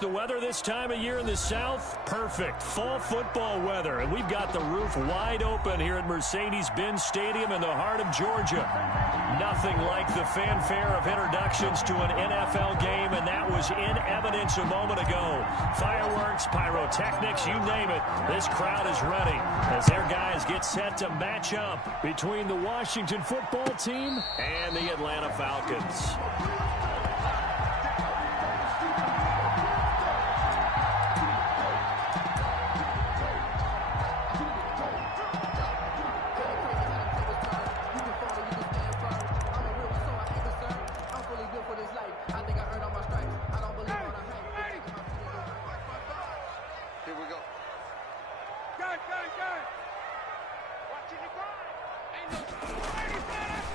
The weather this time of year in the South, perfect. Fall football weather. And we've got the roof wide open here at Mercedes-Benz Stadium in the heart of Georgia. Nothing like the fanfare of introductions to an NFL game, and that was in evidence a moment ago. Fireworks, pyrotechnics, you name it. This crowd is ready as their guys get set to match up between the Washington football team and the Atlanta Falcons.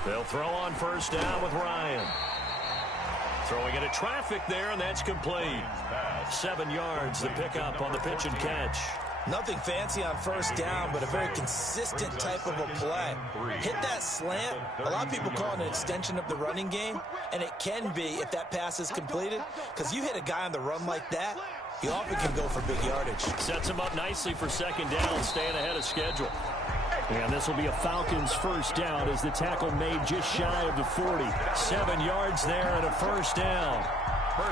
They'll throw on first down with Ryan. Throwing into traffic there, and that's complete. 7 yards, the pickup on the pitch and catch. Nothing fancy on first down, but a very consistent type of a play. Hit that slant. A lot of people call it an extension of the running game, and it can be if that pass is completed, because you hit a guy on the run like that, he often can go for big yardage. Sets him up nicely for second down, staying ahead of schedule. And this will be a Falcons first down as the tackle made just shy of the 40. 7 yards there and a first down.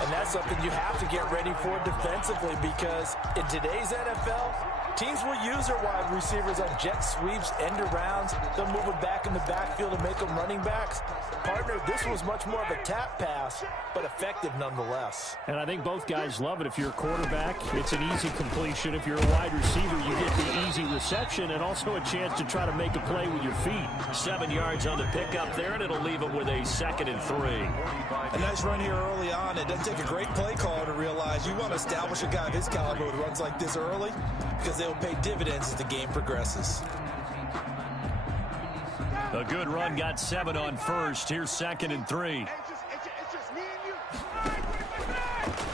And that's something you have to get ready for defensively, because in today's NFL, teams will use their wide receivers on jet sweeps, end arounds. They'll move them back in the backfield and make them running backs. Partner, this was much more of a tap pass, but effective nonetheless. And I think both guys love it. If you're a quarterback, it's an easy completion. If you're a wide receiver, you get the easy reception and also a chance to try to make a play with your feet. 7 yards on the pickup there, and it'll leave them with a 2nd and 3. A nice run here early on. It doesn't take a great play caller to realize you want to establish a guy of his caliber who runs like this early, because they'll pay dividends as the game progresses. A good run, got 7 on first. Here's 2nd and 3.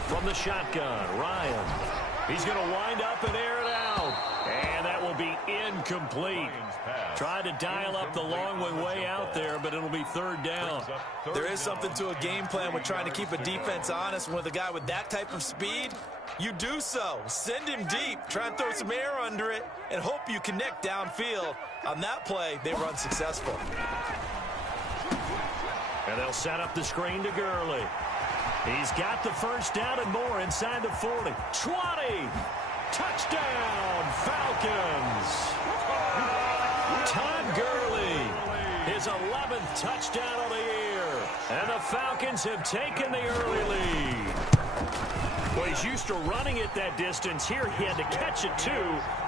From the shotgun, Ryan. He's going to wind up and air it out. And that will be incomplete. Tried to dial up the long way out there, but it'll be 3rd down. There is something to a game plan with trying to keep a defense honest. With a guy with that type of speed, you do so. Send him deep. Try and throw some air under it and hope you connect downfield. On that play, they run successful. And they'll set up the screen to Gurley. He's got the first down and more inside the 40. 20. Touchdown, Falcons. Todd Gurley, his 11th touchdown of the year. And the Falcons have taken the early lead. Well, he's used to running it that distance. Here he had to catch it, too,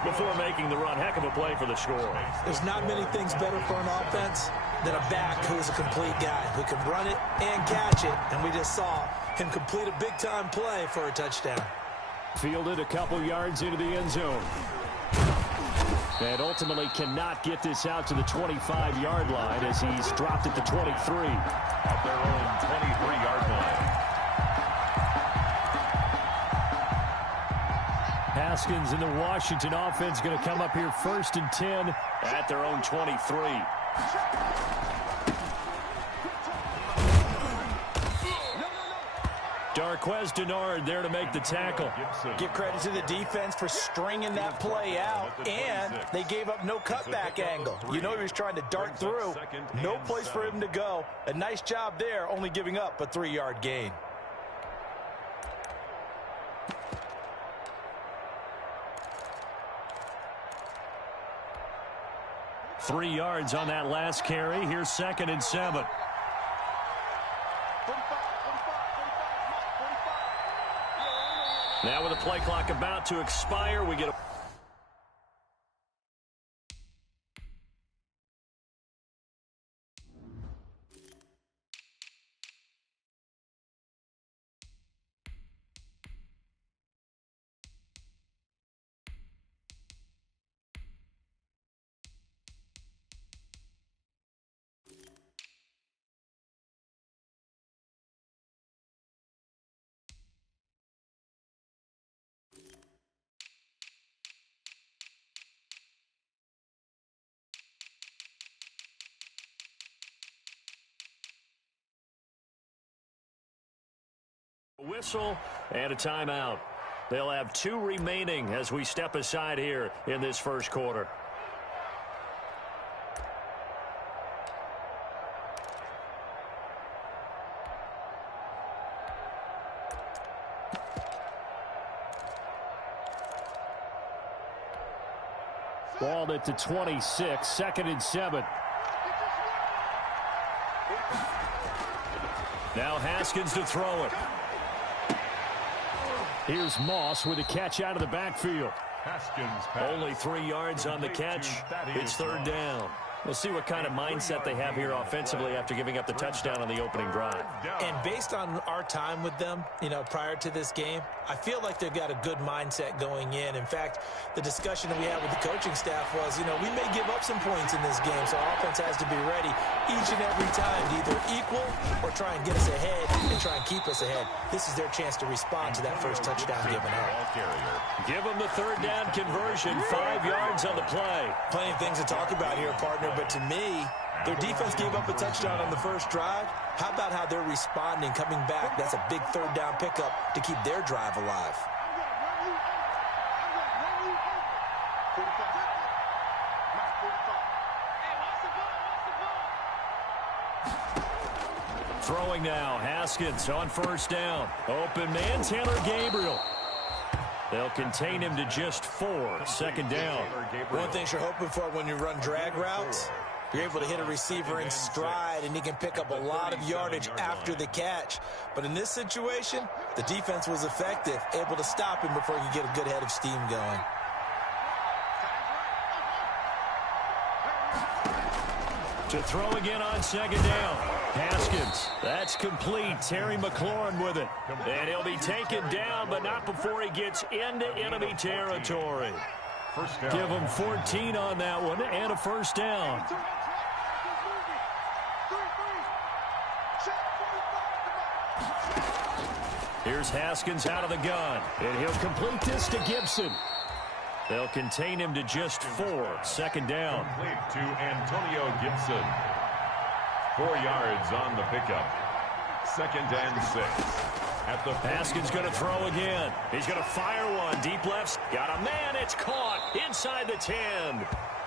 before making the run. Heck of a play for the score. There's not many things better for an offense than a back who is a complete guy, who can run it and catch it. And we just saw him complete a big-time play for a touchdown. Fielded a couple yards into the end zone. And ultimately cannot get this out to the 25-yard line as he's dropped at the 23. At their own 23-yard line. Haskins and the Washington offense going to come up here 1st and 10 at their own 23. Darquez Denard there to make the tackle. Give credit to the defense for stringing that play out, and they gave up no cutback angle. You know he was trying to dart through. No place for him to go. A nice job there, only giving up a 3-yard gain. Three yards on that last carry. Here's 2nd and 7. Now with the play clock about to expire, we get a whistle and a timeout. They'll have 2 remaining as we step aside here in this first quarter. Balled at the 26, 2nd and 7. Now Haskins to throw it. Here's Moss with a catch out of the backfield. Haskins pass. Only 3 yards on the catch. It's 3rd down. We'll see what kind of mindset they have here offensively after giving up the touchdown on the opening drive. And based on our time with them, prior to this game, I feel like they've got a good mindset going in. In fact, the discussion that we had with the coaching staff was, we may give up some points in this game, so our offense has to be ready each and every time to either equal or try and get us ahead and try and keep us ahead. This is their chance to respond to that first touchdown given up. Give them the 3rd down conversion, 5 yards on the play. Plenty of things to talk about here, partner, but to me, their defense gave up a touchdown on the first drive. How about how they're responding, coming back? That's a big 3rd down pickup to keep their drive alive. Throwing now, Haskins on 1st down. Open man, Taylor Gabriel. They'll contain him to just 4, 2nd down. One thing you're hoping for when you run drag routes, you're able to hit a receiver in stride, and he can pick up a lot of yardage after the catch. But in this situation, the defense was effective, able to stop him before he could get a good head of steam going. To throw again on 2nd down. Haskins, that's complete. Terry McLaurin with it. And he'll be taken down, but not before he gets into enemy territory. Give him 14 on that one and a 1st down. Here's Haskins out of the gun. And he'll complete this to Gibson. They'll contain him to just 4, 2nd down. Complete to Antonio Gibson. 4 yards on the pickup. 2nd and 6. At the Haskins going to throw again. He's going to fire one. Deep left. Got a man. It's caught inside the 10.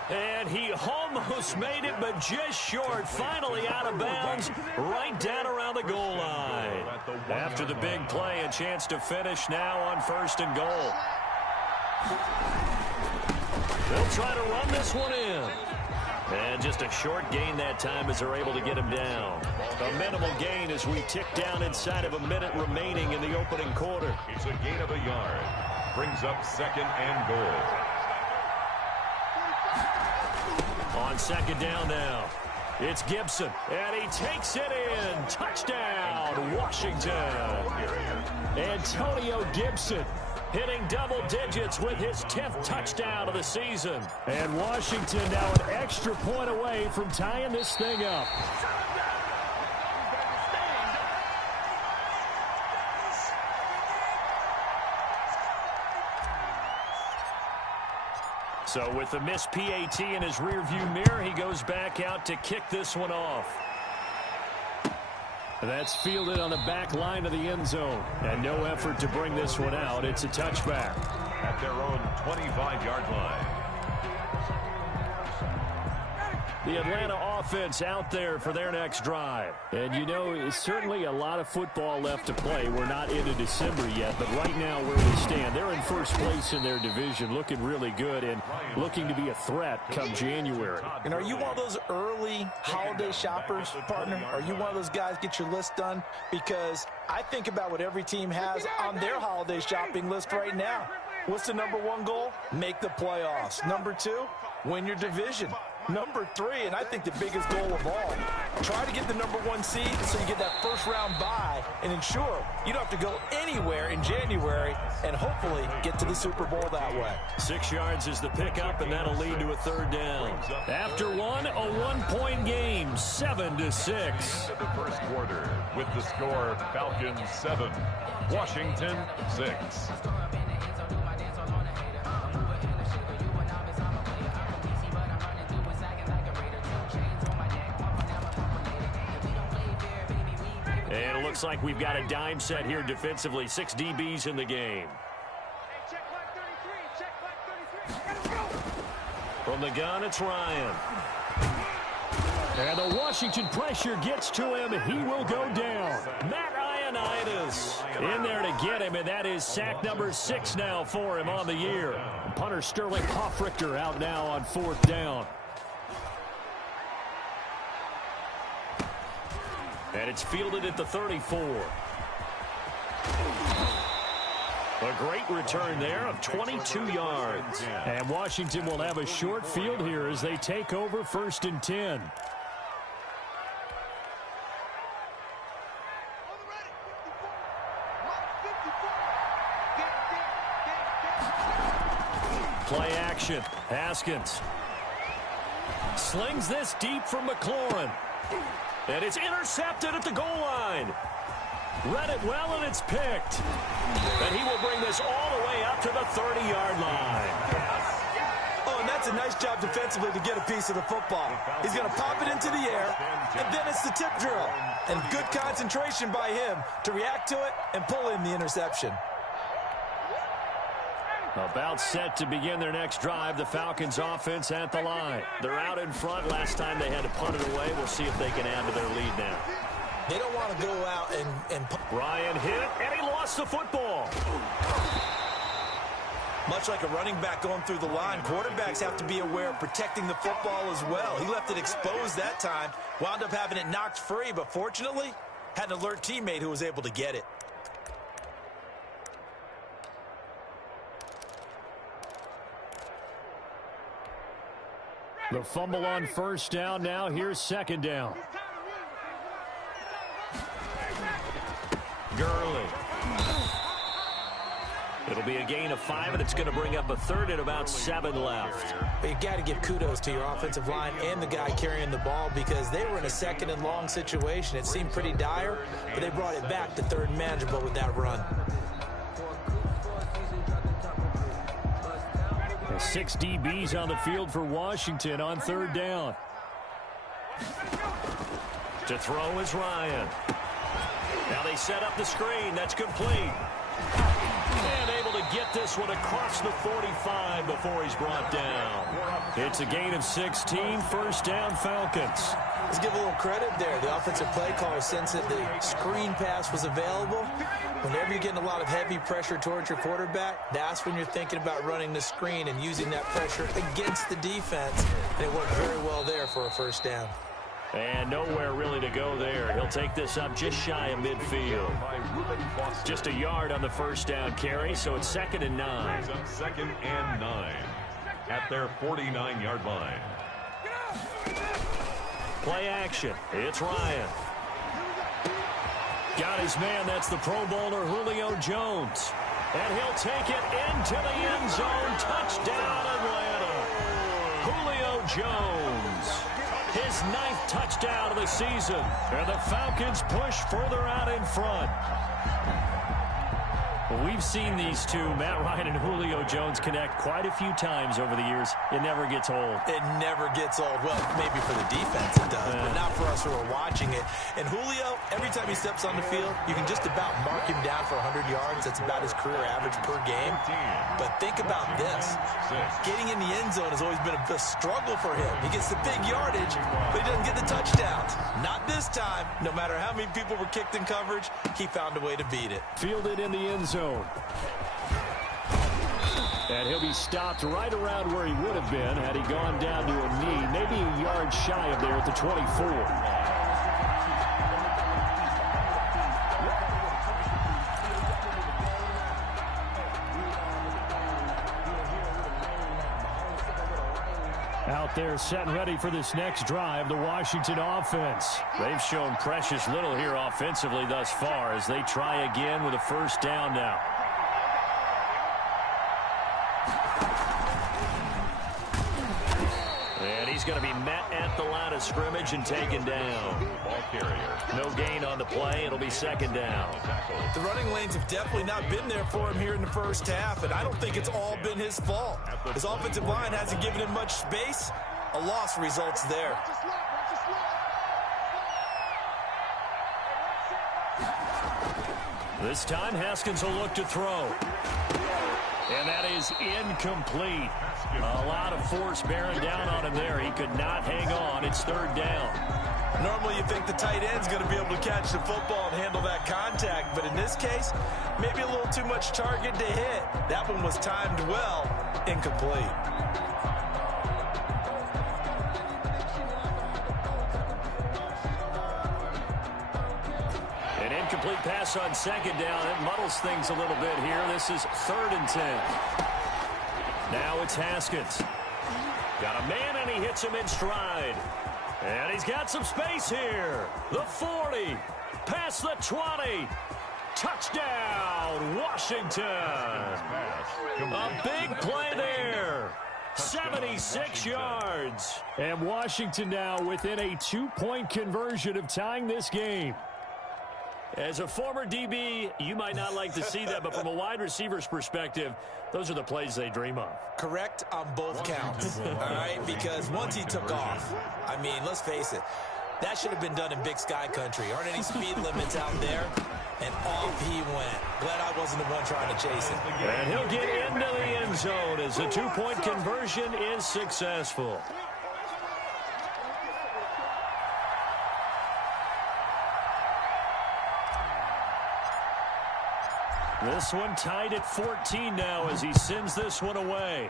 And he almost made it, but just short. Finally out of bounds, right down around the goal line. After the big play, a chance to finish now on 1st and goal. They'll try to run this one in. And just a short gain that time as they're able to get him down. A minimal gain as we tick down inside of a minute remaining in the opening quarter. It's a gain of a yard. Brings up 2nd and goal. On 2nd down now, it's Gibson, and he takes it in. Touchdown, Washington. Antonio Gibson hitting double digits with his 10th touchdown of the season. And Washington now an extra point away from tying this thing up. So with the missed PAT in his rearview mirror, he goes back out to kick this one off. That's fielded on the back line of the end zone. And no effort to bring this one out. It's a touchback. At their own 25-yard line. The Atlanta offense out there for their next drive. And it's certainly a lot of football left to play. We're not into December yet, but right now where we stand, they're in first place in their division, looking really good and looking to be a threat come January. And are you one of those early holiday shoppers, partner? Are you one of those guys get your list done? Because I think about what every team has on their holiday shopping list right now. What's the number 1 goal? Make the playoffs. Number 2, win your division. Number 3, and I think the biggest goal of all, try to get the number 1 seed so you get that first-round bye and ensure you don't have to go anywhere in January and hopefully get to the Super Bowl that way. 6 yards is the pickup, and that'll lead to a 3rd down. After one, a 1-point game, 7-6. The first quarter with the score Falcons 7, Washington 6. looks like we've got a dime set here defensively. 6 DBs in the game. From the gun, it's Ryan. And the Washington pressure gets to him. He will go down. Matt Ioannidis in there to get him, and that is sack number 6 now for him on the year. Punter Sterling Hoffrichter out now on 4th down. And it's fielded at the 34. A great return there of 22 yards. And Washington will have a short field here as they take over 1st and 10. Play action. Haskins slings this deep from McLaurin. And it's intercepted at the goal line. Read it well, and it's picked. And he will bring this all the way up to the 30-yard line. Oh, and that's a nice job defensively to get a piece of the football. He's going to pop it into the air, and then it's the tip drill. And good concentration by him to react to it and pull in the interception. About set to begin their next drive. The Falcons offense at the line. They're out in front. Last time they had to punt it away. We'll see if they can add to their lead now. They don't want to go out and Ryan hit, and he lost the football. Much like a running back going through the line, quarterbacks have to be aware of protecting the football as well. He left it exposed that time, wound up having it knocked free, but fortunately, had an alert teammate who was able to get it. The fumble on 1st down. Now here's 2nd down. Gurley. It'll be a gain of 5, and it's going to bring up a 3rd and about 7 left. But you got to give kudos to your offensive line and the guy carrying the ball because they were in a 2nd and long situation. It seemed pretty dire, but they brought it back to 3rd and manageable with that run. 6 DBs on the field for Washington on 3rd down. To throw is Ryan. Now they set up the screen. That's complete. And able to get this one across the 45 before he's brought down. It's a gain of 16. 1st down, Falcons. Let's give a little credit there. The offensive play caller sensed that the screen pass was available. Whenever you're getting a lot of heavy pressure towards your quarterback, that's when you're thinking about running the screen and using that pressure against the defense. And it worked very well there for a 1st down. And nowhere really to go there. He'll take this up just shy of midfield. Just a yard on the 1st down carry, so it's 2nd and 9. 2nd and 9 at their 49-yard line. Play action. It's Ryan. Got his man. That's the Pro Bowler Julio Jones. And he'll take it into the end zone. Touchdown, Atlanta. Julio Jones. His 9th touchdown of the season. And the Falcons push further out in front. Well, we've seen these two, Matt Ryan and Julio Jones, connect quite a few times over the years. It never gets old. It never gets old. Well, maybe for the defense it does, but not for us who are watching it. And Julio, every time he steps on the field, you can just about mark him down for 100 yards. That's about his career average per game. But think about this. Getting in the end zone has always been a struggle for him. He gets the big yardage, but he doesn't get the touchdowns. Not this time. No matter how many people were kicked in coverage, he found a way to beat it. Fielded in the end zone. And he'll be stopped right around where he would have been had he gone down to a knee, maybe a yard shy of there at the 24. Out there set and ready for this next drive, the Washington offense. They've shown precious little here offensively thus far as they try again with a 1st down now. And he's going to be met at the line of scrimmage and taken down. Ball carrier. No gain on the play. It'll be 2nd down. The running lanes have definitely not been there for him here in the 1st half, and I don't think it's all been his fault. His offensive line hasn't given him much space. A loss results there. This time, Haskins will look to throw. And that is incomplete. A lot of force bearing down on him there. He could not hang on. It's third down. Normally you think the tight end's going to be able to catch the football and handle that contact, but in this case, maybe a little too much target to hit. That one was timed well, incomplete. An incomplete pass on second down. It muddles things a little bit here. This is 3rd and 10. Now it's Haskins. Got a man, and he hits him in stride. And he's got some space here. The 40. Past the 20. Touchdown, Washington. A big play there. 76 yards. And Washington now within a 2-point conversion of tying this game. As a former DB, you might not like to see that, but from a wide receiver's perspective, those are the plays they dream of. Correct on both counts, all right? Because once he took off, I mean, let's face it, that should have been done in Big Sky country. Aren't any speed limits out there? And off he went. Glad I wasn't the one trying to chase him. And he'll get into the end zone as the 2-point conversion is successful. This one tied at 14 now as he sends this one away.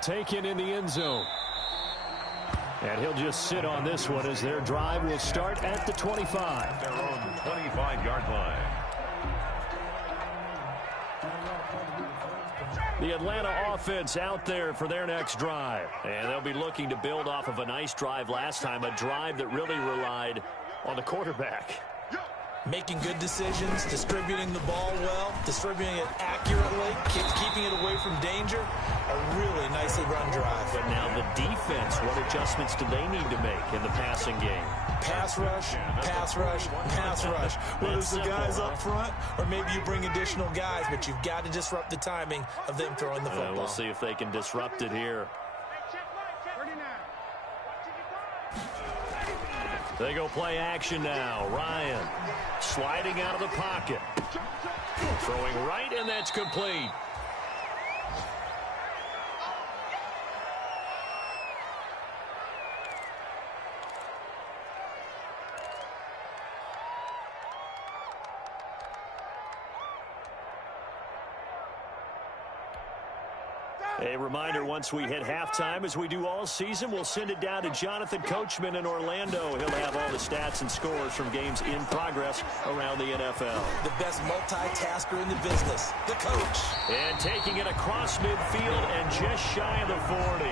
Taken in the end zone. And he'll just sit on this one as their drive will start at the 25. Their own 25-yard line. The Atlanta offense out there for their next drive. And they'll be looking to build off of a nice drive last time, a drive that really relied on the quarterback. Making good decisions, distributing the ball well, distributing it accurately, keeping it away from danger. A really nicely run drive. But now the defense, what adjustments do they need to make in the passing game? Pass rush, pass rush, pass rush. Whether it's the guys up front or maybe you bring additional guys, but you've got to disrupt the timing of them throwing the football. We'll see if they can disrupt it here. They go play action now. Ryan sliding out of the pocket. Throwing right, and that's complete. A reminder, once we hit halftime, as we do all season, we'll send it down to Jonathan Coachman in Orlando. He'll have all the stats and scores from games in progress around the NFL. The best multitasker in the business, the coach. And taking it across midfield and just shy of the 40.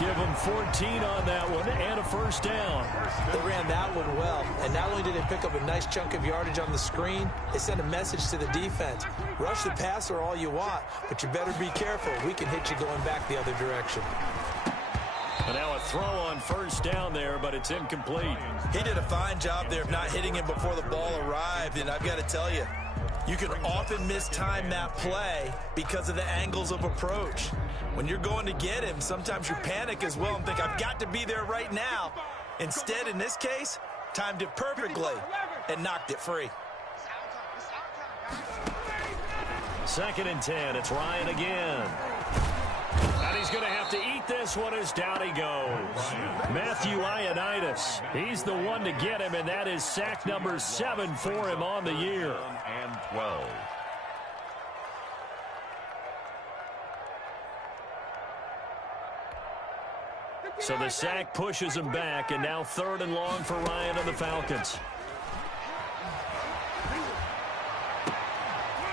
Give him 14 on that one and a first down. They ran that one well, and not only did they pick up a nice chunk of yardage on the screen, they sent a message to the defense. Rush the passer all you want, but you better be careful. We can hit you going back the other direction. And now a throw on first down there, but it's incomplete. He did a fine job there of not hitting him before the ball arrived, and I've got to tell you, you can often mistime that play because of the angles of approach. When you're going to get him, sometimes you panic as well and think, I've got to be there right now. Instead, in this case, timed it perfectly and knocked it free. 2nd and 10. It's Ryan again. And he's going to have to eat this one as down he goes. Matthew Ioannidis. He's the one to get him, and that is sack number 7 for him on the year. And 12. So the sack pushes him back, and now 3rd and long for Ryan and the Falcons.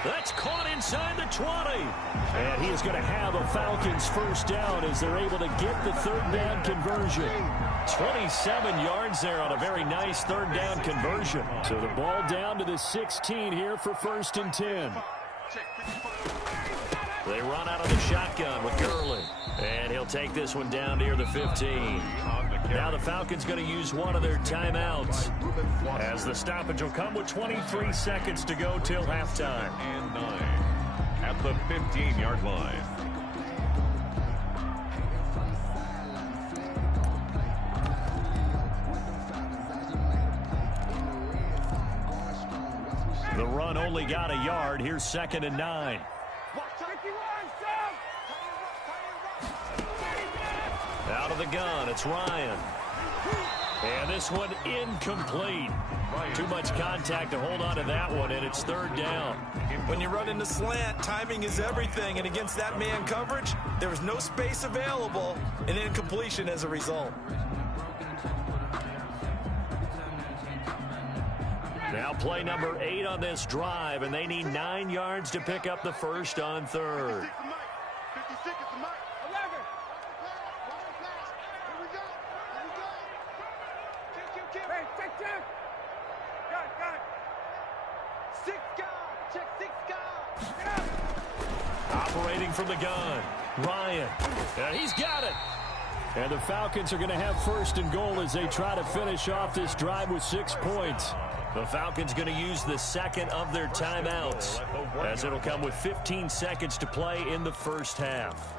That's caught inside the 20. And he is going to have a Falcons first down as they're able to get the 3rd down conversion. 27 yards there on a very nice 3rd down conversion. So the ball down to the 16 here for 1st and 10. They run out of the shotgun with Gurley. And he'll take this one down near the 15. Now the Falcons going to use one of their timeouts, as the stoppage will come with 23 seconds to go till halftime. And 9 at the 15-yard line. The run only got a yard. Here's 2nd and 9. Out of the gun, it's Ryan. And this one incomplete. Too much contact to hold on to that one, and it's 3rd down. When you run into slant, timing is everything, and against that man coverage, there was no space available, and incompletion as a result. Now play number 8 on this drive, and they need 9 yards to pick up the first on 3rd. Operating from the gun, Ryan. And he's got it. And the Falcons are going to have 1st and goal as they try to finish off this drive with 6 points. The Falcons going to use the 2nd of their timeouts, as it'll come with 15 seconds to play in the first half.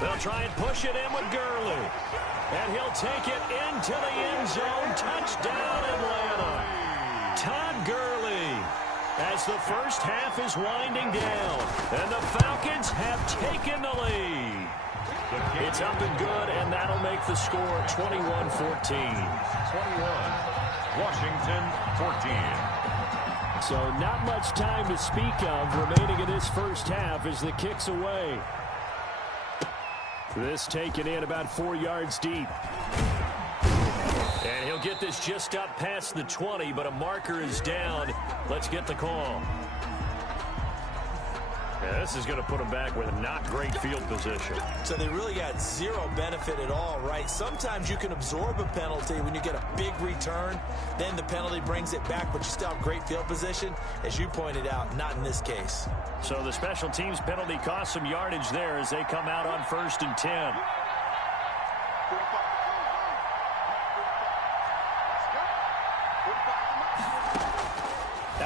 They'll try and push it in with Gurley. And he'll take it into the end zone. Touchdown, Atlanta. Todd Gurley, as the first half is winding down. And the Falcons have taken the lead. It's up and good, and that'll make the score 21-14. 21, Washington 14. So not much time to speak of remaining in this first half as the kick's away. This taken in about 4 yards deep. And he'll get this just up past the 20, but a marker is down. Let's get the call. Yeah, this is going to put them back with a not great field position. So they really got zero benefit at all, right? Sometimes you can absorb a penalty when you get a big return. Then the penalty brings it back, but you still have great field position. As you pointed out, not in this case. So the special teams penalty cost some yardage there as they come out on 1st and 10.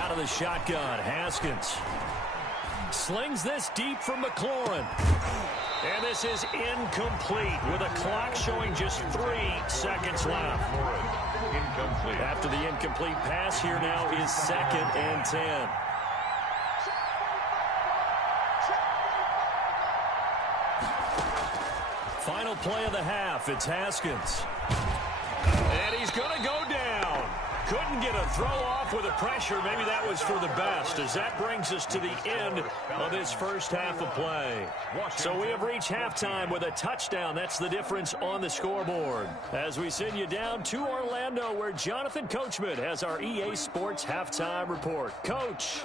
Out of the shotgun, Haskins slings this deep from McLaurin. And this is incomplete with a clock showing just 3 seconds left. Incomplete. After the incomplete pass, here now is 2nd and 10. Final play of the half, it's Haskins. And he's going to go down. Couldn't get a throw off with the pressure. Maybe that was for the best, as that brings us to the end of this first half of play. So we have reached halftime with a touchdown. That's the difference on the scoreboard. As we send you down to Orlando, where Jonathan Coachman has our EA Sports halftime report. Coach.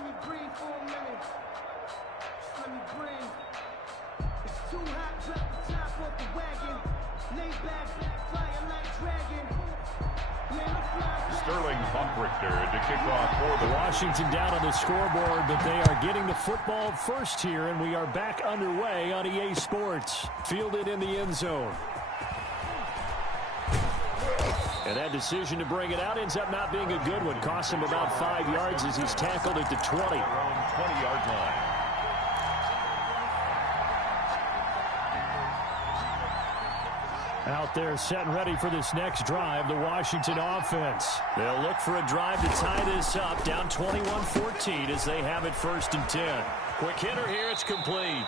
Sterling Buckrichter to kick off for the Washington down on the scoreboard, but they are getting the football first here, and we are back underway on EA Sports. Fielded in the end zone. And that decision to bring it out ends up not being a good one. Costs him about 5 yards as he's tackled at the 20. around 20-yard line. Out there set and ready for this next drive, the Washington offense. They'll look for a drive to tie this up, down 21-14 as they have it 1st and 10. Quick hitter here, it's complete.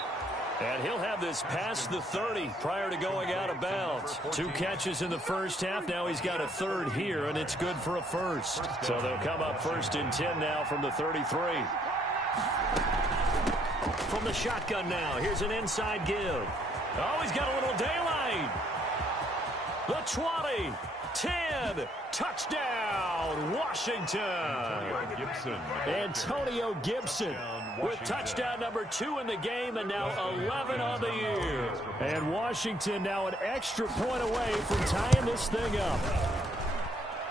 And he'll have this past the 30 prior to going out of bounds. 2 catches in the first half. Now he's got a 3rd here, and it's good for a 1st. So they'll come up 1st and 10 now from the 33. From the shotgun now, here's an inside give. Oh, he's got a little daylight. The 20, 10, touchdown, Washington. Antonio Gibson With touchdown number 2 in the game and now 11 on the year. And Washington now an extra point away from tying this thing up.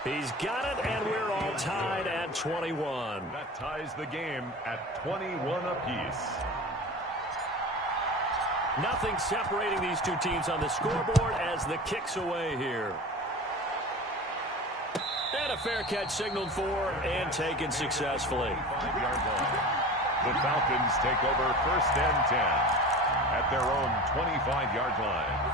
He's got it, and we're all tied at 21. That ties the game at 21 apiece. Nothing separating these two teams on the scoreboard as the kick's away here. And a fair catch signaled for and taken successfully. 5-yard line. The Falcons take over 1st and 10 at their own 25-yard line.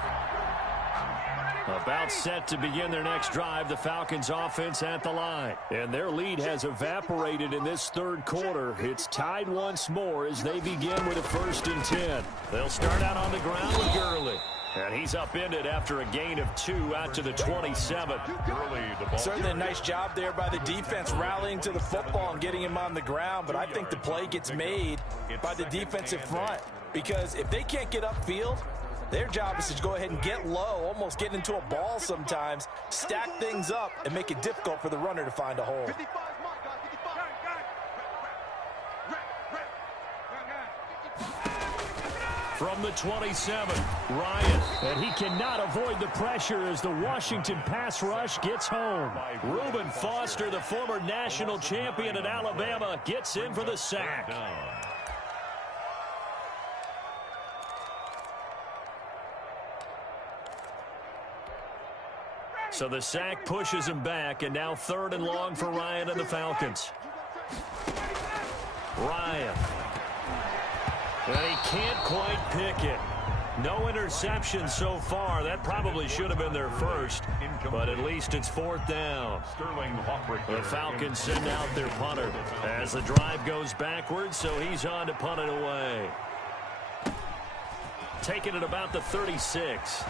About set to begin their next drive, the Falcons offense at the line. And their lead has evaporated in this third quarter. It's tied once more as they begin with a 1st and 10. They'll start out on the ground with Gurley. And he's upended after a gain of 2 out to the 27. Certainly a nice job there by the defense rallying to the football and getting him on the ground. But I think the play gets made by the defensive front. Because if they can't get upfield, their job is to go ahead and get low, almost get into a ball sometimes, stack things up, and make it difficult for the runner to find a hole. From the 27, Ryan. And he cannot avoid the pressure as the Washington pass rush gets home. Reuben Foster, the former national champion at Alabama, gets in for the sack. So the sack pushes him back, and now 3rd and long for Ryan and the Falcons. Ryan. And he can't quite pick it. No interception so far. That probably should have been their first, but at least it's 4th down. The Falcons send out their punter as the drive goes backwards, so he's on to punt it away. Taking it about the 36.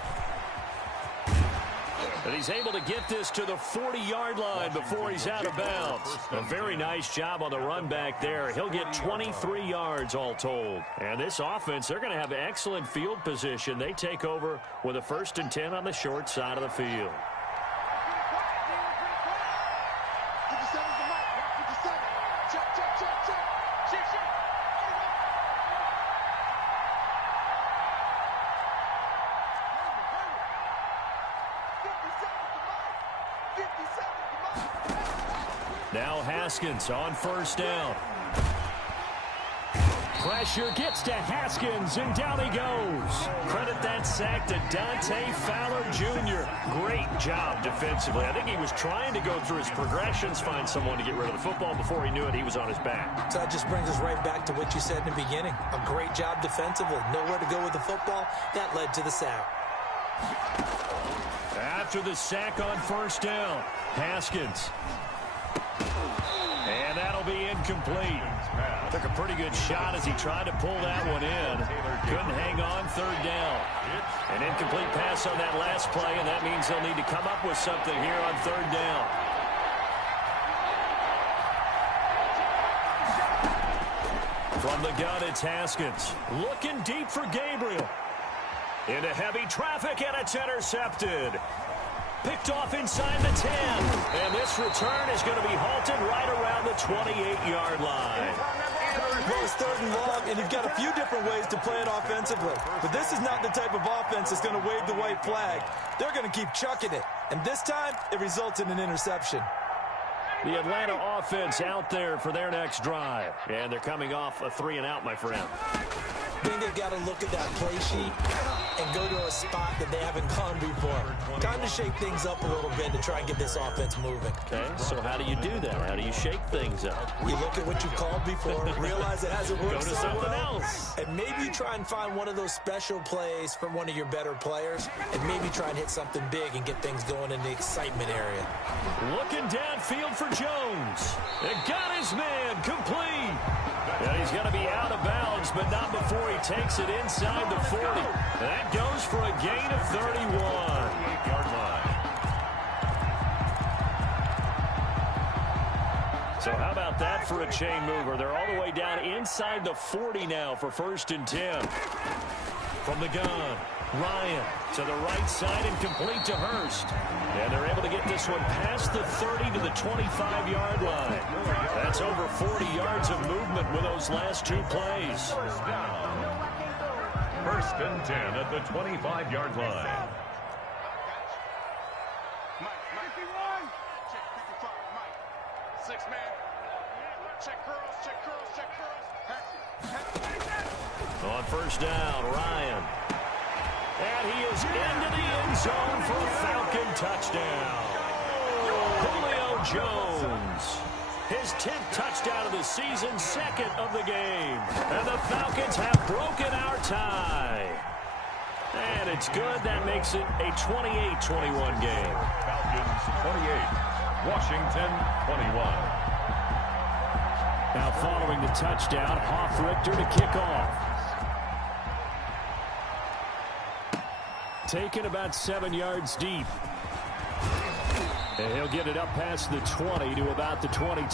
And he's able to get this to the 40-yard line before he's out of bounds. A very nice job on the run back there. He'll get 23 yards all told. And this offense, they're going to have excellent field position. They take over with a 1st and 10 on the short side of the field. Now Haskins on 1st down. Pressure gets to Haskins, and down he goes. Credit that sack to Dante Fowler Jr. Great job defensively. I think he was trying to go through his progressions, find someone to get rid of the football. Before he knew it, he was on his back. So that just brings us right back to what you said in the beginning. A great job defensively. Nowhere to go with the football. That led to the sack. After the sack on 1st down, Haskins. And that'll be incomplete. Took a pretty good shot as he tried to pull that one in. Couldn't hang on 3rd down. An incomplete pass on that last play, and that means they'll need to come up with something here on 3rd down. From the gun, it's Haskins. Looking deep for Gabriel. Into heavy traffic, and it's intercepted. Picked off inside the 10. And this return is going to be halted right around the 28-yard line. Well, it's 3rd and long, and you've got a few different ways to play it offensively. But this is not the type of offense that's going to wave the white flag. They're going to keep chucking it. And this time, it results in an interception. The Atlanta offense out there for their next drive. And they're coming off a 3-and-out, my friend. I think they've got to look at that play sheet and go to a spot that they haven't gone before. Time to shake things up a little bit to try and get this offense moving. Okay, so how do you do that? How do you shake things up? You look at what you've called before, realize it hasn't worked Go to so something well, else. and maybe try and find one of those special plays from one of your better players, and maybe try and hit something big and get things going in the excitement area. Looking downfield for Jones. It got his man complete. And he's going to be out of bounds, but not before he takes it inside the 40. And that goes for a gain of 31. 28-yard line. So how about that for a chain mover? They're all the way down inside the 40 now for 1st and 10. From the gun, Ryan to the right side and complete to Hurst. And they're able to get this one past the 30 to the 25-yard line. That's over 40 yards of movement with those last 2 plays. 1st and 10 at the 25-yard line. On 1st down, Ryan. And he is into the end zone for a Falcon touchdown. Julio Jones. his 10th touchdown of the season, second of the game. And the Falcons have broken our tie. And it's good. That makes it a 28-21 game. Falcons 28, Washington 21. Now following the touchdown, Hoff-Richter to kick off. Taken about 7 yards deep. And he'll get it up past the 20 to about the 22.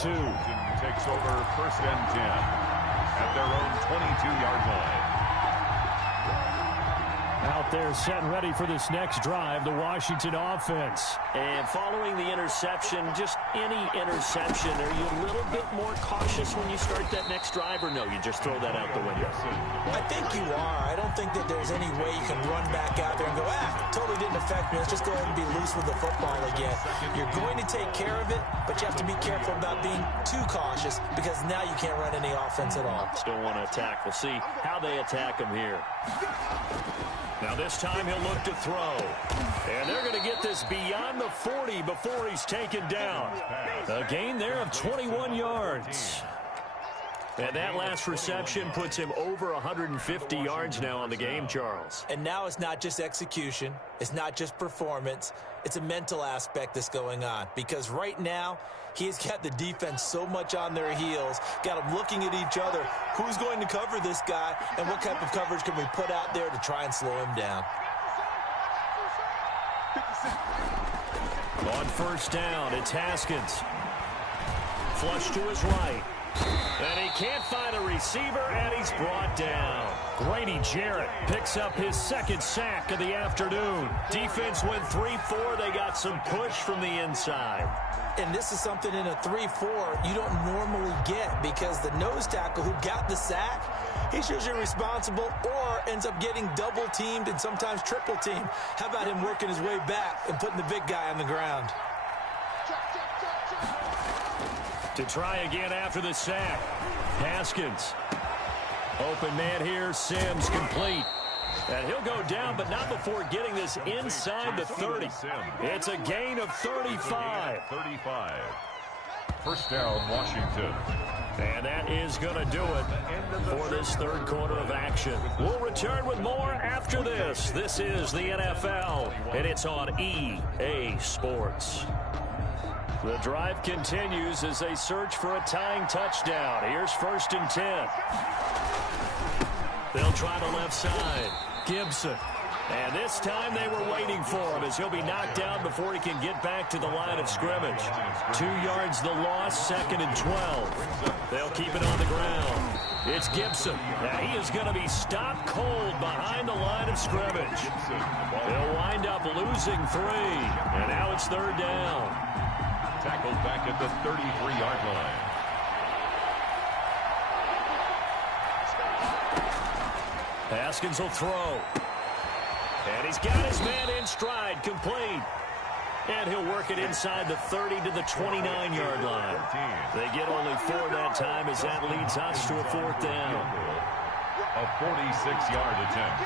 Takes over first and 10 at their own 22-yard line. Out there set and ready for this next drive, the Washington offense. And following the interception, just any interception, are you a little bit more cautious when you start that next drive, or no, you just throw that out the window? I think you are. I don't think that there's any way you can run back out there and go, totally didn't affect me. Let's just go ahead and be loose with the football again. You're going to take care of it, but you have to be careful about being too cautious because now you can't run any offense at all. Still want to attack. We'll see how they attack him here. Now this time he'll look to throw. And they're going to get this beyond the 40 before he's taken down. A gain there of 21 yards. And that last reception puts him over 150 yards now on the game, Charles. And now it's not just execution. It's not just performance. It's a mental aspect that's going on. Because right now, he's got the defense so much on their heels, got them looking at each other. Who's going to cover this guy, and what type of coverage can we put out there to try and slow him down? On first down, it's Haskins. Flush to his right. And he can't find a receiver, and he's brought down. Grady Jarrett picks up his second sack of the afternoon. Defense went 3-4. They got some push from the inside. And this is something in a 3-4 you don't normally get because the nose tackle who got the sack, he's usually responsible or ends up getting double teamed and sometimes triple teamed. How about him working his way back and putting the big guy on the ground? To try again after the sack. Haskins. Open man here. Sims complete. And he'll go down, but not before getting this inside the 30. It's a gain of 35. First down, Washington. And that is going to do it for this third quarter of action. We'll return with more after this. This is the NFL, and it's on EA Sports. The drive continues as they search for a tying touchdown. Here's first and 10. They'll try the left side. Gibson. And this time they were waiting for him as he'll be knocked down before he can get back to the line of scrimmage. 2 yards the loss, second and 12. They'll keep it on the ground. It's Gibson. Now he is going to be stopped cold behind the line of scrimmage. They'll wind up losing 3. And now it's third down. Tackled back at the 33-yard line. Haskins will throw. And he's got his man in stride, complete. And he'll work it inside the 30 to the 29-yard line. They get only 4 that time as that leads us to a fourth down. A 46-yard attempt.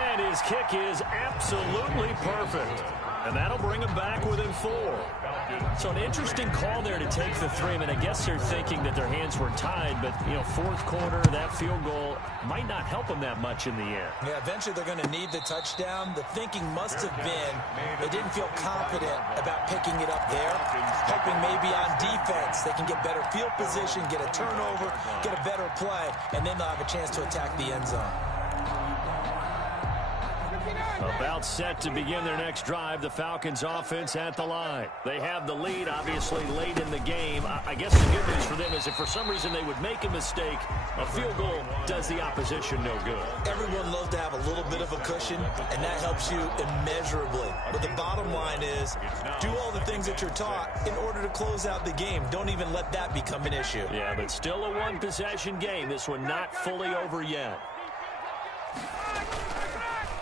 And his kick is absolutely perfect. And that'll bring him back within 4. So an interesting call there to take the 3. I mean, I guess they're thinking that their hands were tied, but, you know, fourth quarter, that field goal might not help them that much in the end. Yeah, eventually they're going to need the touchdown. The thinking must have been they didn't feel confident about picking it up there, hoping maybe on defense they can get better field position, get a turnover, get a better play, and then they'll have a chance to attack the end zone. About set to begin their next drive, the Falcons offense at the line. They have the lead, obviously, late in the game. I guess the good news for them is if for some reason they would make a mistake, a field goal does the opposition no good. Everyone loves to have a little bit of a cushion, and that helps you immeasurably. But the bottom line is do all the things that you're taught in order to close out the game. Don't even let that become an issue. Yeah, but still a one-possession game. This one not fully over yet.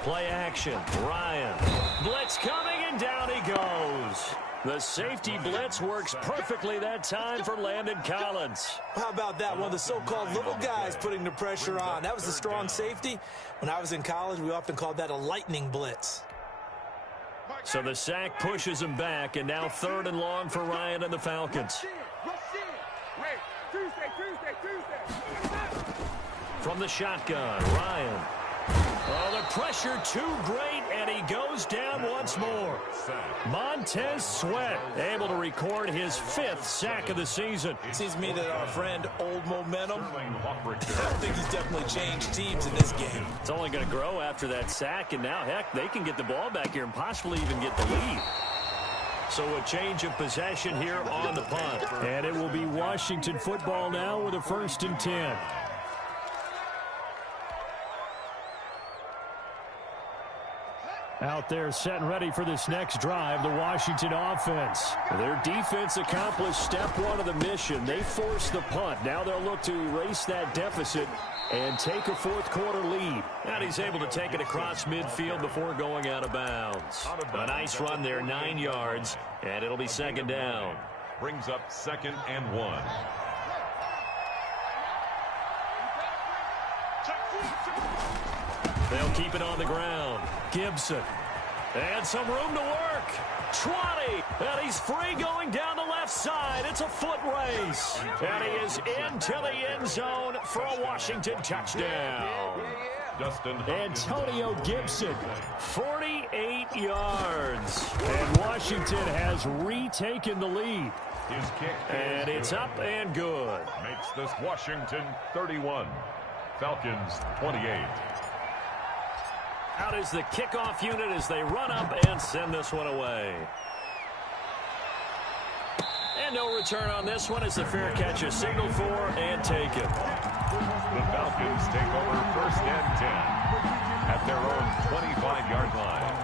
Play action. Ryan. Blitz coming, and down he goes. The safety blitz works perfectly that time for Landon Collins. How about that? One of the so-called little guys putting the pressure on. That was the strong safety. When I was in college, we often called that a lightning blitz. So the sack pushes him back, and now 3rd and long for Ryan and the Falcons. From the shotgun, Ryan. Oh, the pressure too great, and he goes down once more. Montez Sweat able to record his 5th sack of the season. Seems to me that our friend Old Momentum, I think he's definitely changed teams in this game. It's only going to grow after that sack, and now, heck, they can get the ball back here and possibly even get the lead. So a change of possession here on the punt. And it will be Washington football now with a 1st and 10. Out there set and ready for this next drive, the Washington offense. Their defense accomplished step 1 of the mission. They forced the punt. Now they'll look to erase that deficit and take a 4th quarter lead. And he's able to take it across midfield before going out of bounds. A nice run there, 9 yards, and it'll be 2nd down. Brings up 2nd and 1. They'll keep it on the ground. Gibson. And some room to work. 20. And he's free going down the left side. It's a foot race. And he is into the end zone for a Washington touchdown. Antonio Gibson, 48 yards. And Washington has retaken the lead. His kick and it's up and good. Makes this Washington 31. Falcons 28. Out is the kickoff unit as they run up and send this one away. And no return on this one as the fair catch is signaled for and taken. The Falcons take over 1st and 10 at their own 25-yard line.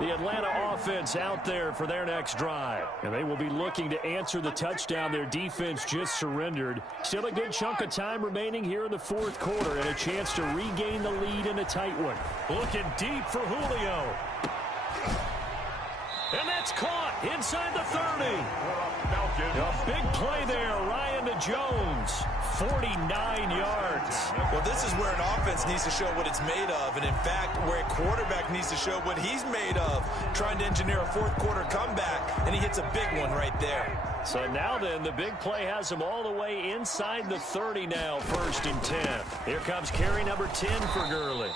The Atlanta offense out there for their next drive. And they will be looking to answer the touchdown their defense just surrendered. Still a good chunk of time remaining here in the 4th quarter and a chance to regain the lead in a tight one. Looking deep for Julio. And that's caught inside the 30. A big play there, Ryan to Jones. 49 yards. Well, this is where an offense needs to show what it's made of, and in fact, where a quarterback needs to show what he's made of, trying to engineer a 4th quarter comeback, and he hits a big one right there. So now then, the big play has him all the way inside the 30 now, 1st and 10. Here comes carry number 10 for Gurley.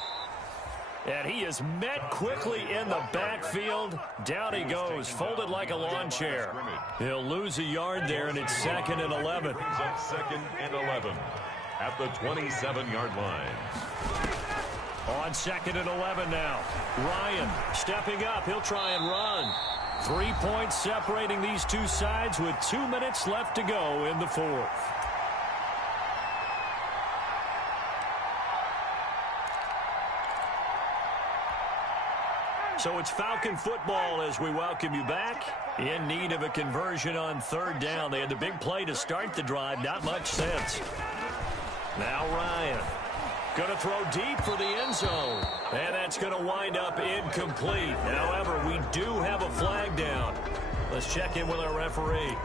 And he is met quickly in the backfield. Down he goes, folded like a lawn chair. He'll lose a yard there, and it's 2nd and 11. Brings up 2nd and 11 at the 27-yard line. On 2nd and 11 now. Ryan stepping up. He'll try and run. 3 points separating these two sides with 2 minutes left to go in the 4th. So it's Falcon football as we welcome you back. In need of a conversion on 3rd down. They had the big play to start the drive. Not much sense. Now Ryan. Going to throw deep for the end zone. And that's going to wind up incomplete. However, we do have a flag down. Let's check in with our referee.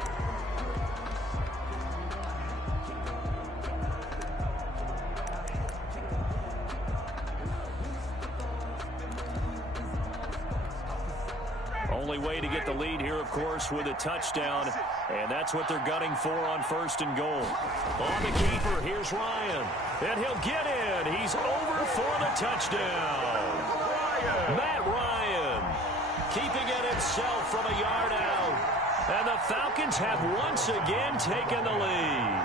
Only way to get the lead here, of course, with a touchdown. And that's what they're gunning for on 1st and goal. On the keeper, here's Ryan. And he'll get in. He's over for the touchdown. Matt Ryan keeping it himself from a yard out. And the Falcons have once again taken the lead.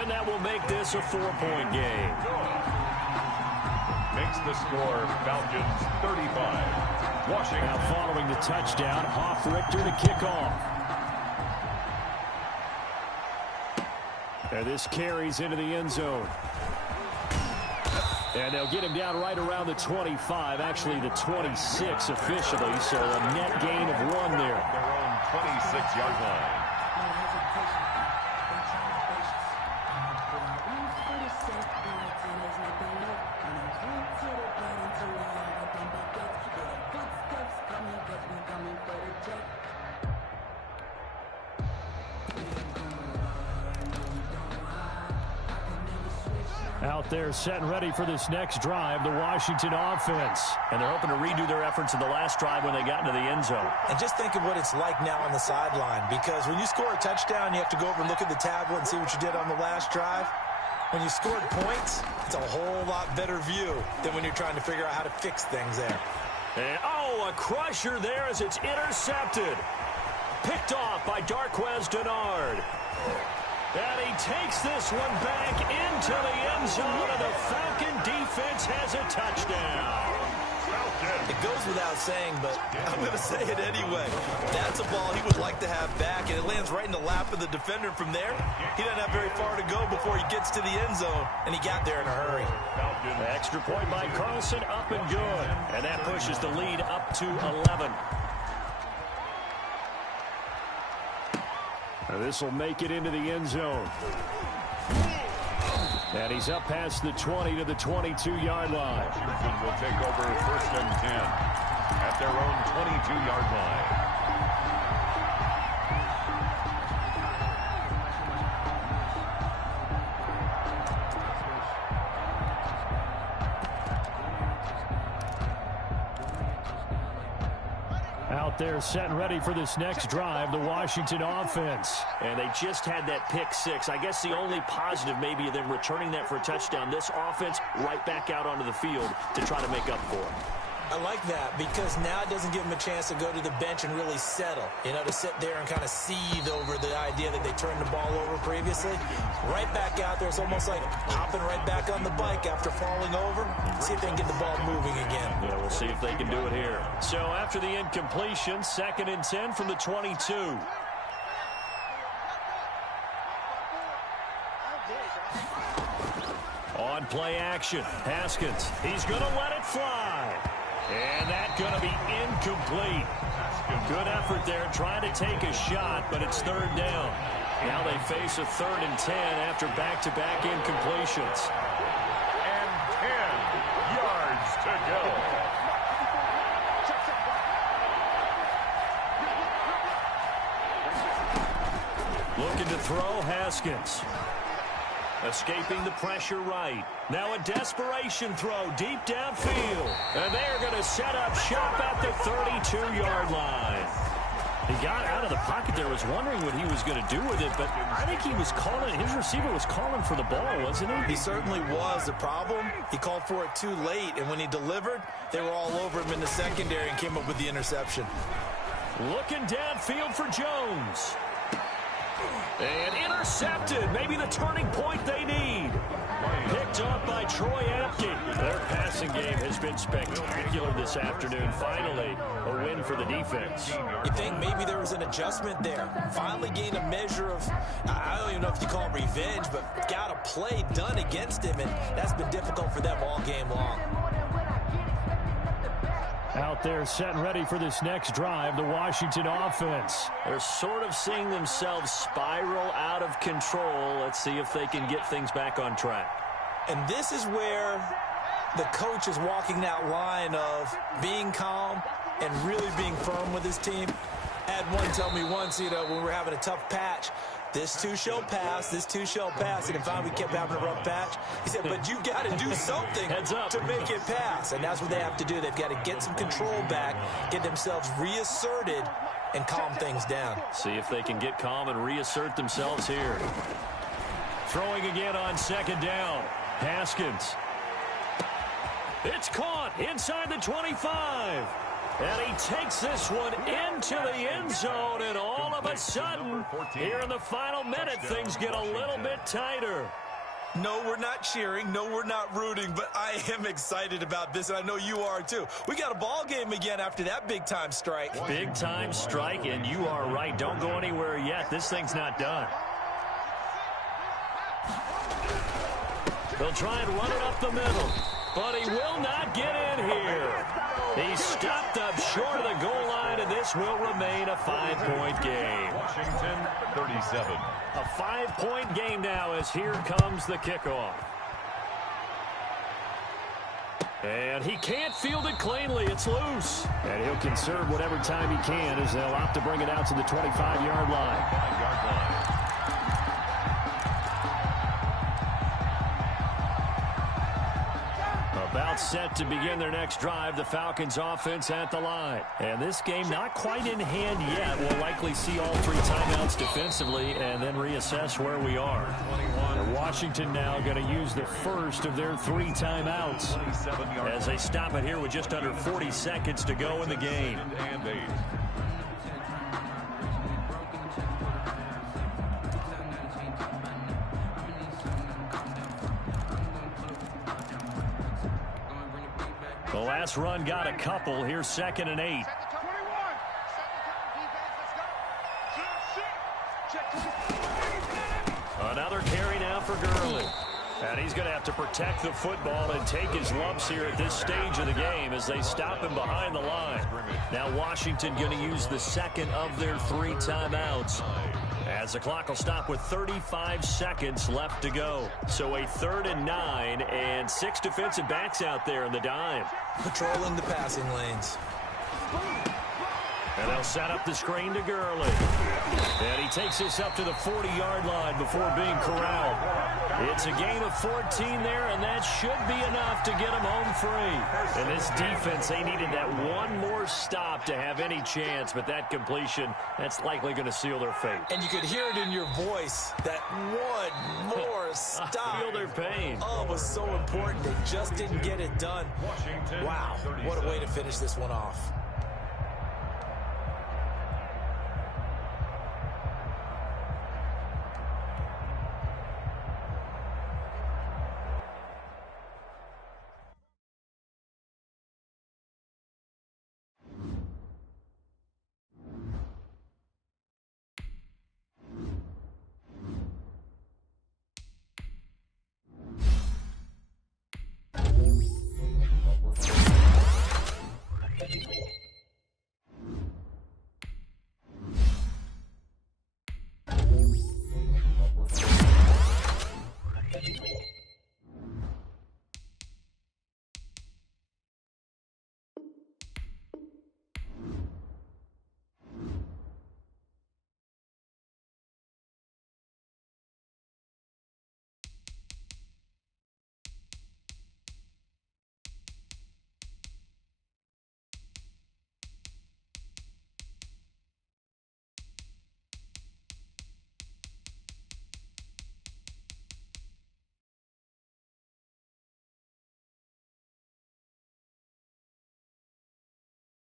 And that will make this a 4-point game. Makes the score Falcons 35. Washington. Now following the touchdown, Hoff-Richter to kick off. And this carries into the end zone. And they'll get him down right around the 25, actually the 26 officially, so a net gain of 1 there. Their own 26-yard line. Out there set and ready for this next drive, the Washington offense. And they're hoping to redo their efforts in the last drive when they got into the end zone. And just think of what it's like now on the sideline, because when you score a touchdown, you have to go over and look at the tablet and see what you did on the last drive. When you scored points, it's a whole lot better view than when you're trying to figure out how to fix things there. And, oh, a crusher there as it's intercepted. Picked off by Darquez Denard. And he takes this one back into the end zone, and the Falcon defense has a touchdown. It goes without saying, but I'm going to say it anyway. That's a ball he would like to have back, and it lands right in the lap of the defender from there. He doesn't have very far to go before he gets to the end zone, and he got there in a hurry. Extra point by Carlson, up and good. And that pushes the lead up to 11. This will make it into the end zone. And he's up past the 20 to the 22-yard line. Washington will take over 1st and 10 at their own 22-yard line. Out there set and ready for this next drive, the Washington offense. And they just had that pick six. I guess the only positive maybe of them returning that for a touchdown. This offense right back out onto the field to try to make up for it. I like that because now it doesn't give them a chance to go to the bench and really settle, to sit there and kind of seethe over the idea that they turned the ball over previously. Right back out there, it's almost like hopping right back on the bike after falling over. See if they can get the ball moving again. Yeah, we'll see if they can do it here. So after the incompletion, 2nd and 10 from the 22. On play action, Haskins, he's going to let it fly. And that's going to be incomplete. Good effort there trying to take a shot, but it's 3rd down. Now they face a 3rd and 10 after back-to-back incompletions. And 10 yards to go. Looking to throw, Haskins. Escaping the pressure right. Now a desperation throw deep downfield. And they're going to set up shop at the 32-yard line. He got out of the pocket there, was wondering what he was going to do with it, but I think he was calling, his receiver was calling for the ball, wasn't he? He certainly was. The problem, he called for it too late, and when he delivered, they were all over him in the secondary and came up with the interception. Looking downfield for Jones. And intercepted. Maybe the turning point they need. Picked up by Troy Apke. Their passing game has been spectacular this afternoon. Finally, a win for the defense. You think maybe there was an adjustment there. Finally gained a measure of, I don't even know if you call it revenge, but got a play done against him, and that's been difficult for them all game long. Out there set and ready for this next drive, the Washington offense. They're sort of seeing themselves spiral out of control. Let's see if they can get things back on track. And this is where the coach is walking that line of being calm and really being firm with his team. I had one tell me once, when we were having a tough patch, this too shall pass, this too shall pass. And finally we kept having a rough patch. He said, but you got to do something to make it pass. And that's what they have to do. They've got to get some control back, get themselves reasserted, and calm things down. See if they can get calm and reassert themselves here. Throwing again on 2nd down. Haskins. It's caught inside the 25. And he takes this one into the end zone, and all of a sudden, here in the final minute, things get a little bit tighter. No, we're not cheering. No, we're not rooting, but I am excited about this, and I know you are too. We got a ball game again after that big-time strike. Big-time strike, and you are right. Don't go anywhere yet. This thing's not done. They'll try and run it up the middle, but he will not get in here. He's stopped up short of the goal line, and this will remain a 5-point game. Washington 37. A 5-point game now as here comes the kickoff. And he can't field it cleanly. It's loose. And he'll conserve whatever time he can as they'll opt to bring it out to the 25-yard line. 5-yard line. About set to begin their next drive, the Falcons offense at the line. And this game not quite in hand yet. We'll likely see all 3 timeouts defensively and then reassess where we are. Washington now going to use the first of their 3 timeouts as they stop it here with just under 40 seconds to go in the game. The last run got a couple. Here's 2nd and 8. Another carry now for Gurley. And he's going to have to protect the football and take his lumps here at this stage of the game as they stop him behind the line. Now Washington going to use the second of their 3 timeouts, as the clock will stop with 35 seconds left to go. So a 3rd and 9 and 6 defensive backs out there in the dime. Patrolling the passing lanes. And they'll set up the screen to Gurley. And he takes this up to the 40-yard line before being corralled. It's a gain of 14 there, and that should be enough to get him home free. And this defense, they needed that one more stop to have any chance, but that completion, that's likely going to seal their fate. And you could hear it in your voice, that one more stop. Feel their pain. Oh, it was so important. They just didn't get it done. Wow, what a way to finish this one off.